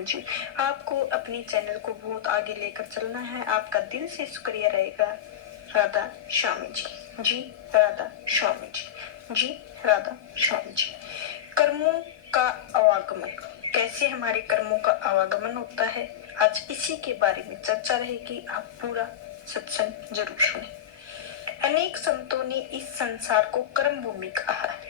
स्वामी जी। आपको अपने चैनल को बहुत आगे लेकर चलना है, आपका दिल से शुक्रिया रहेगा। राधा स्वामी जी। जी राधा स्वामी जी। जी राधा स्वामी जी। कर्मों का आवागमन, कैसे हमारे कर्मों का आवागमन होता है, आज इसी के बारे में चर्चा रहेगी। आप पूरा सत्संग जरूर सुने। अनेक संतों ने इस संसार को कर्म भूमि कहा है,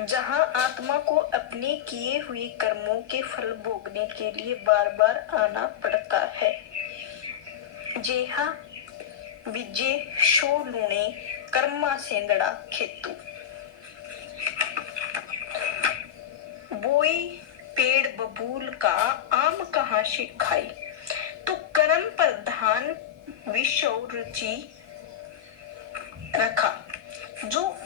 जहां आत्मा को अपने किए हुए कर्मों के फल भोगने के लिए बार बार आना पड़ता है। जेहा विजय शो लूणे कर्मा सेंदड़ा खेतु, बोई पेड़ बबूल का आम कहाँ से खाई, तो कर्म प्रधान विषय रुचि रखा, जो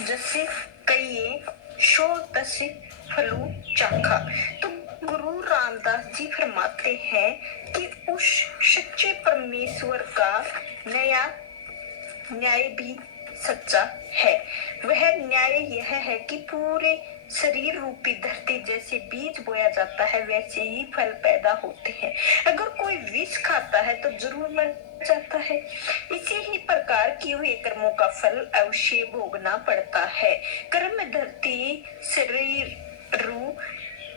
जैसे कहिए शो तसे फलू चाखा। तो गुरु रामदास जी फरमाते हैं कि उस सच्चे परमेश्वर का नया न्याय भी सच्चा है। वह न्याय यह है कि पूरे शरीर रूपी धरती जैसे बीज बोया जाता है, वैसे ही फल पैदा होते हैं। अगर कोई विष खाता है तो जरूर मर जाता है। इसी ही प्रकार किए हुए कर्मों का फल अवश्य भोगना पड़ता है। कर्म धरती शरीर रू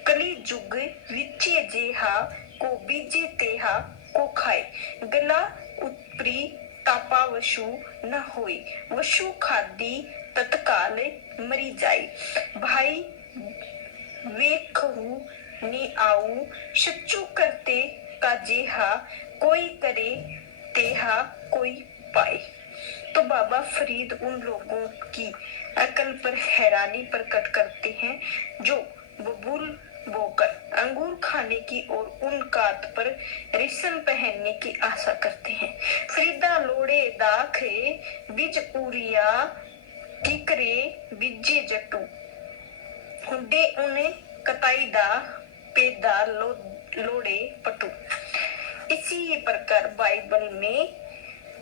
कली जुग विचे जेहा को बीजे तेहा को खाए, गला उत्परी तापा वशु न होई, वशु खादी तत्काल मरी जाई। भाई वेखहु नि आऊ सच्चू करते का जेहा, कोई करे तेहा कोई पाए। तो बाबा फरीद उन लोगों की अकल पर हैरानी प्रकट करते हैं जो बबूल बोकर अंगूर खाने की और उन कात पर रेशम पहनने की आशा करते हैं। फरीदा लोड़े दाखे बीज उरिया किकरे बीजे जटू, हुडे उन्हें कताईदा पेदा लोड़े पटू। इसी प्रकार बाइबल में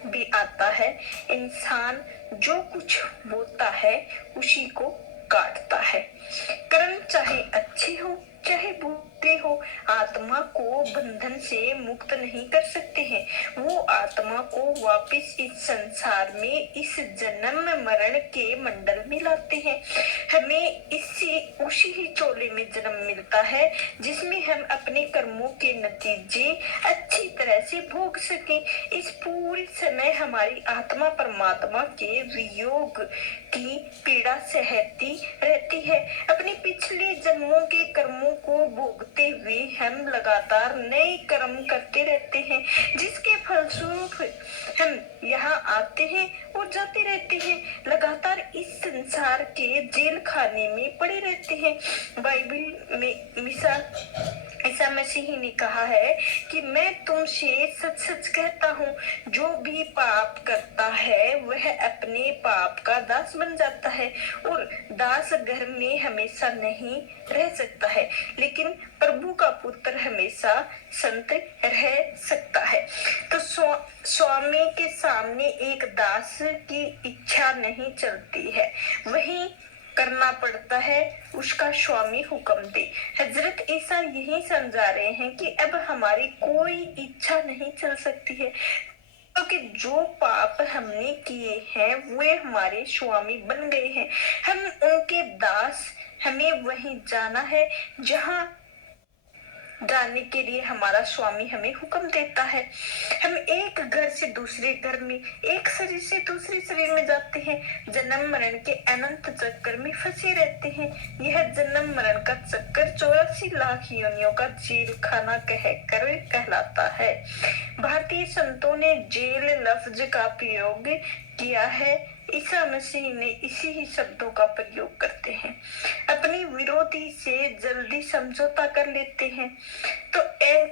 भी आता है, इंसान जो कुछ बोता है उसी को काटता है। कर्म चाहे अच्छे हो चाहे बुरे हो, आत्मा को बंधन से मुक्त नहीं कर सकते हैं। वो आत्मा को वापस इस संसार में इस जन्म मरण के मंडल में लाते हैं। हमें इससे उसी ही चोले में जन्म मिलता है जिसमें हम अपने कर्मों के नतीजे अच्छी तरह से भोग सके। इस पूरे समय हमारी आत्मा परमात्मा के वियोग की पीड़ा सहती रहती है। अपने पिछले जन्मों के कर्मों को भोगते हुए हम लगातार नए कर्म करते रहते हैं, जिसके फलस्वरूप हम यहाँ आते हैं और जाते रहते हैं, लगातार इस संसार के जेल खाने में पड़े रहते हैं। बाइबल में ईसा मसीह ने कहा है कि मैं तुमसे सच सच कहता हूँ, जो भी पाप करता है वह अपने पाप का दास बन जाता है, और दास घर में हमेशा नहीं रह सकता है, लेकिन प्रभु का पुत्र हमेशा संत रह सकता है। तो स्वामी के सामने एक दास की इच्छा नहीं चलती है, वही करना पड़ता है उसका स्वामी हुक्म दे। हजरत ईसा यही समझा रहे हैं कि अब हमारी कोई इच्छा नहीं चल सकती है, क्योंकि जो पाप हमने किए हैं वे हमारे स्वामी बन गए हैं। हम उनके दास, हमें वहीं जाना है जहां जाने के लिए हमारा स्वामी हमें हुक्म देता है। हम एक घर से दूसरे घर में, एक शरीर से दूसरे शरीर में जाते हैं, जन्म मरण के अनंत चक्कर में फंसे रहते हैं। यह जन्म मरण का चक्कर 84 लाख योनियों का जेल खाना कहलाता है। भारतीय संतों ने जेल लफ्ज का प्रयोग किया है, ईसा मसीह ने इसी ही शब्दों का प्रयोग करते हैं। अपने विरोधी से जल्दी समझौता कर लेते हैं, तो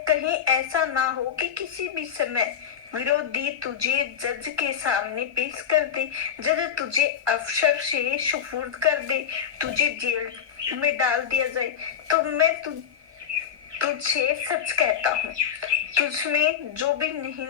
कहीं ऐसा ना हो कि किसी भी समय विरोधी तुझे जज के सामने पेश कर दे, जज तुझे अफसर से सुपुर्द कर दे, तुझे जेल में डाल दिया जाए। तो मैं तुझसे सच कहता हूँ, तुझमें जो भी नहीं